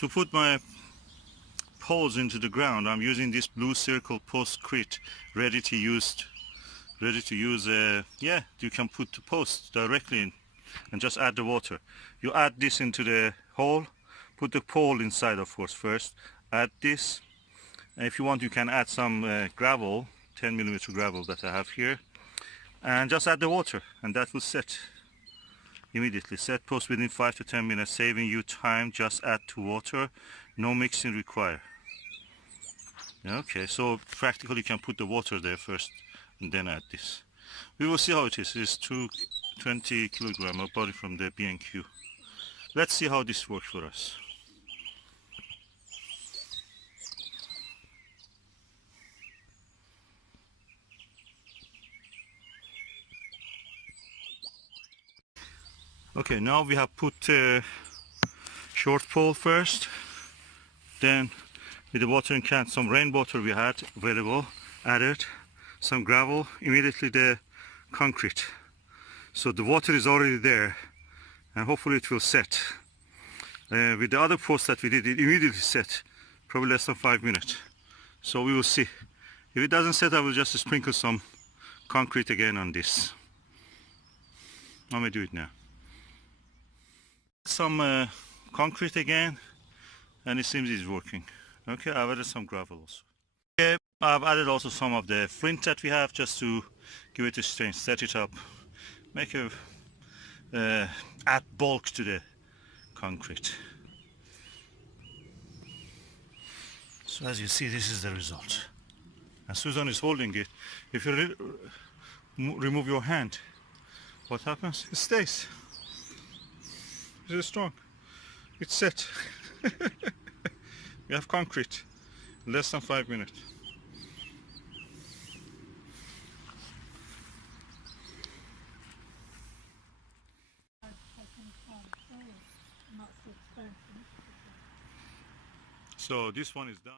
To put my poles into the ground, I'm using this blue circle Poscrete, ready to use. Yeah, you can put the post directly in and just add the water. You add this into the hole, put the pole inside, of course, first. Add this, and if you want, you can add some gravel, 10mm gravel that I have here, and just add the water, and that will set immediately. Set post within 5 to 10 minutes, saving you time. Just add to water, no mixing required. Okay, so practically you can put the water there first and then add this. We will see how it is. It's 220 kilogram. I bought it from the B&Q. Let's see how this works for us. Okay, now we have put short pole first, then with the watering can, some rainwater we had available, added some gravel, immediately the concrete. So the water is already there, and hopefully it will set. With the other post that we did, it immediately set, probably less than 5 minutes. So we will see. If it doesn't set, I will just sprinkle some concrete again on this. I'm gonna do it now. Some concrete again, and it seems it's working. Okay, I've added some gravel also. Okay, I've added also some of the flint that we have, just to give it a strength, set it up, make a add bulk to the concrete. So as you see, this is the result. And Susan is holding it. If you remove your hand, what happens? It stays. It is strong. It's set. We have concrete in less than 5 minutes. So this one is done.